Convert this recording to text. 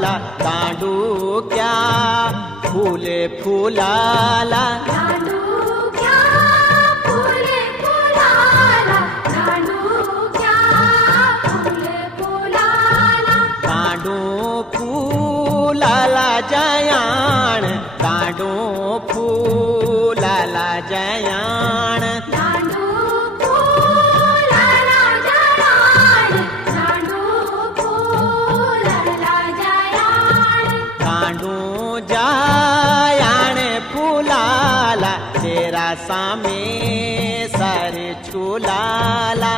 फुलाला दांडूक्या फुले फुलाला दांडूक्या फुले फुलाला दांडूक्या फुले फुलाला दांडू फुलाला जयाण दांडू फुलाला जयाण दांडू फुलाला जयाण दांडू फुलाला जयाण दांडू जयाण फुलाला तेरा सामे सारे झुलाला